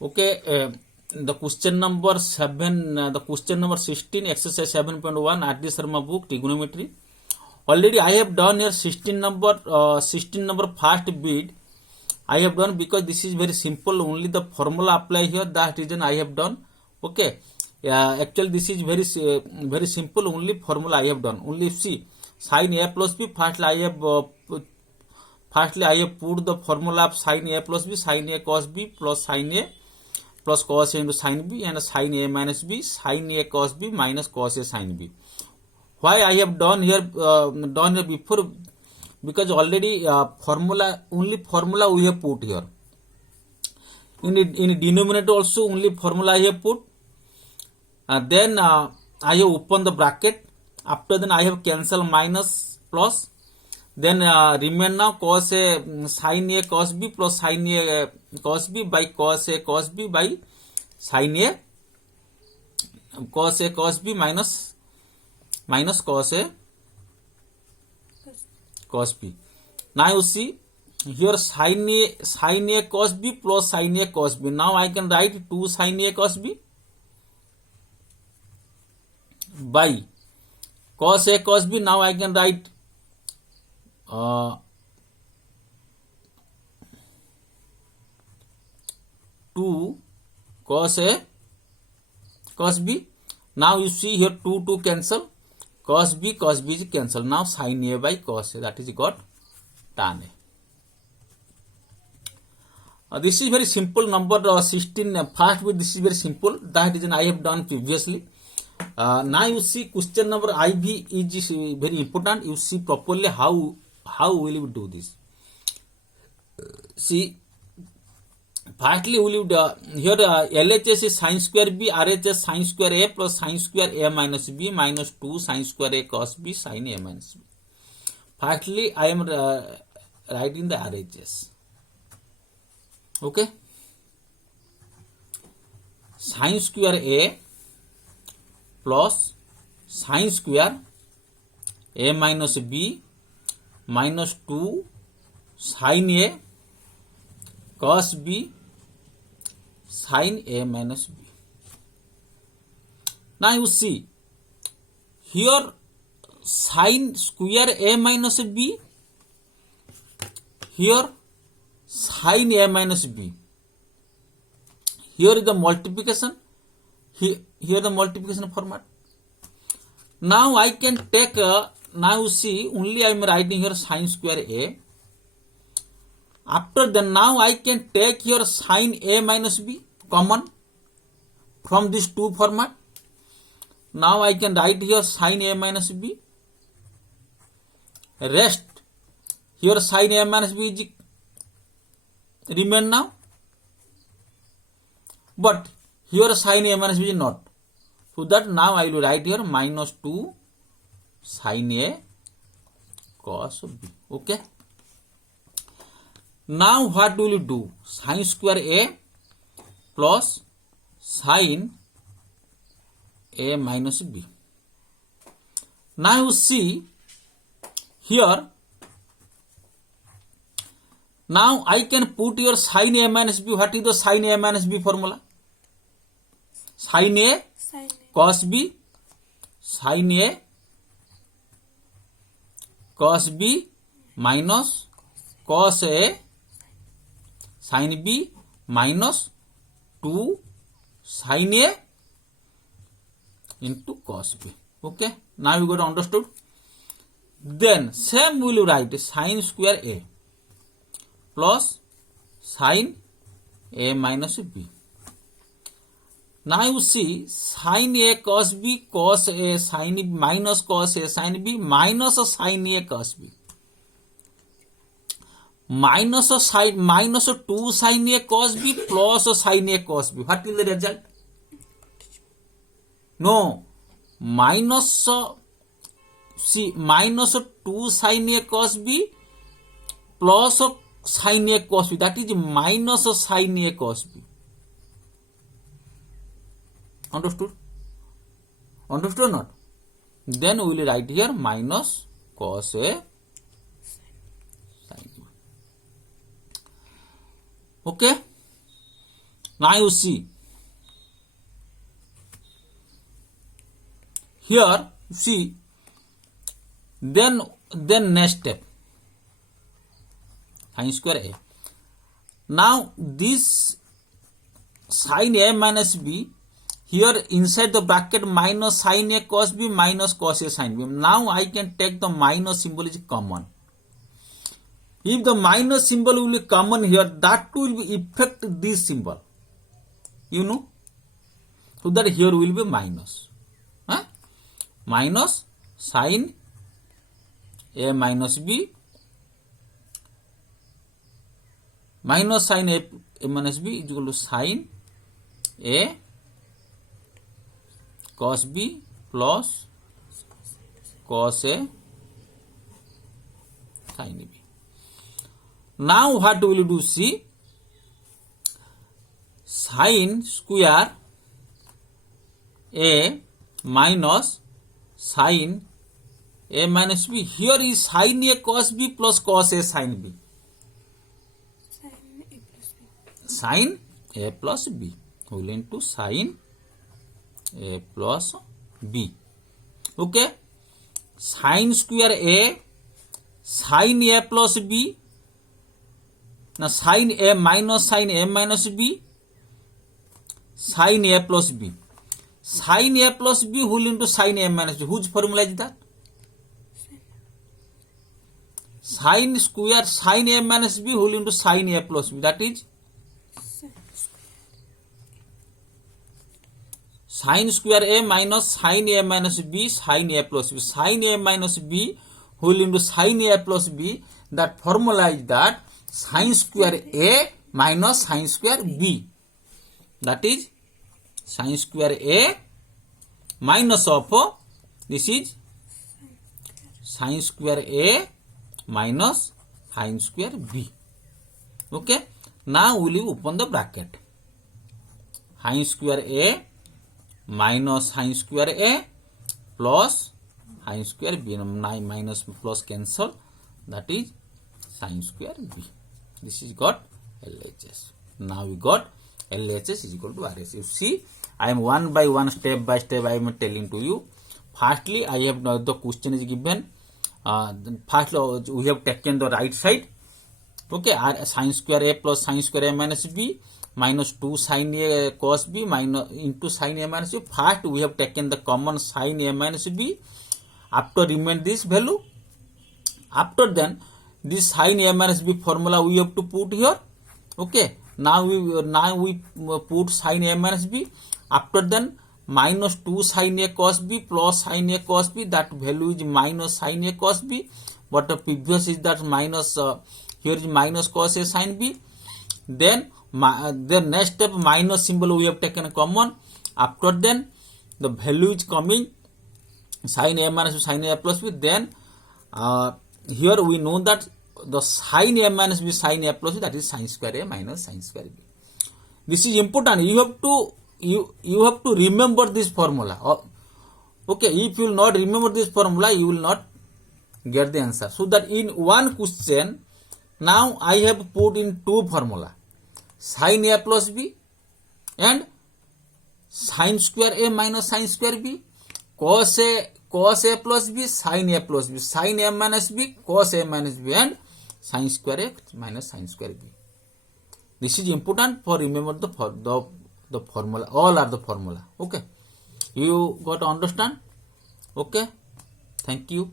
Okay, the question number 7, the question number 16, exercise 7.1, R.D. Sharma book, trigonometry. Already I have done here 16 number first bit. I have done because this is very simple. Only the formula apply here. That reason I have done. Okay. Actually this is very simple. Only formula I have done. Only see sin a plus b. Firstly I have put the formula of sin a plus b. Sin a cos b plus sin a plus cos a into sin b, and sin a minus b, sin a cos b minus cos a sin b. Why I have done here before? Because already only formula we have put here. In denominator also only formula I have put. Then I have opened the bracket. After then I have cancel minus plus. Then remain now cos a sin a cos b plus sin a cos b by cos a cos b by sin a cos b minus cos a cos b. Now you see here sin a cos b plus sin a cos b. Now I can write 2 sin a cos b by cos a cos b. Now I can write 2 cos a cos b. Now you see here 2 cancel, cos b is cancel. Now sin a by cos a, that is got tan a. This is very simple number 16 first bit. This is very simple. That reason I have done previously. Now you see question number IV is very important. You see properly how will you do this. See, firstly will you here LHS is sin square b, RHS sin square a plus sin square a minus b minus 2 sin square a cos b sin a minus b. Firstly I am writing the RHS. Okay, sin square a plus sin square a minus b minus 2 sin a cos b sin a minus b. Now you see here sin square a minus b, here sin a minus b. Here is the multiplication. Here the multiplication format. Now I can take now you see only I am writing here sin square a. After then now I can take here sin a minus b common from this 2 format. Now I can write here sin a minus b. Rest here sin a minus b is remain now, but here sin a minus b is not. So that now I will write here minus 2 sin a cos b. Okay. Now what will you do? Sin square a plus sin a minus b. Now you see here. Now I can put your sin a minus b. What is the sin a minus b formula? Sin a cos b, sin a cos b minus cos a sin b minus 2 sin a into cos b. Okay, now you got understood. Then same will you write sin square a plus sin a minus b. Now you see sin a cos b cos a sin b minus cos a sin b minus sin a cos b minus 2 sin a cos b plus sin a cos b. What is the result? No, minus minus 2 sin a cos b plus sin a cos b, that is minus sin a cos b. Understood? Understood or not? Then we will write here minus cos a sin b. Okay. Now you see here, see, then next step, sin square a. Now this sin a minus b, here inside the bracket minus sin a cos b minus cos a sin b. Now I can take the minus symbol is common. If the minus symbol will be common here, that will be affect this symbol. You know? So that here will be minus. Huh? Minus sin a minus b minus sin a minus b is equal to sin a cos b plus cos a sin b. Now what will you do? See, sin square a minus sin a minus b. Here is sin a cos b plus cos a sin b. Sin a plus b will into sin a plus b. Okay. Sin square a sin a plus b. Now sin a minus b sin a plus b. Sin a plus b whole into sin a minus b. Whose formula is that? Sin square sin a minus b whole into sin a plus b. That is sin square a minus sin a minus b sin a plus b. Sin a minus b whole into sin a plus b. That formula is that sin square a minus sin square b. That is sin square a minus of this is sin square a minus sin square b. Okay. Now we will open the bracket. Sin square a minus sin square a plus sin square b. Minus plus cancel. That is sin square b. This is got LHS. Now we got LHS is equal to RHS. You see, I am one by one, step by step, I am telling to you. Firstly, I have the question is given. First, we have taken the right side. Okay, sin square a plus sin square a minus b minus 2 sin a cos b minus into sin a minus b. First, we have taken the common sin a minus b. After remain this value. After then, this sin a minus b formula we have to put here. Okay. Now we put sin a minus b. After then minus 2 sin a cos b plus sin a cos b. That value is minus sin a cos b. But the previous is that minus here is minus cos a sin b. Then the next step minus symbol we have taken common. After then the value is coming sin a minus b sin a plus b. Then here we know that the sin a minus b sin a plus b, that is sin square a minus sin square b. This is important. You have to remember this formula. Okay, if you will not remember this formula, you will not get the answer. So that in one question, now I have put in two formula, sin a plus b and sin square a minus sin square b, cos a plus b sin a plus b, sin a minus b cos a minus b, and sin square a minus sin square b. This is important for remember the formula. All are the formula. Okay, you got to understand. Okay, thank you.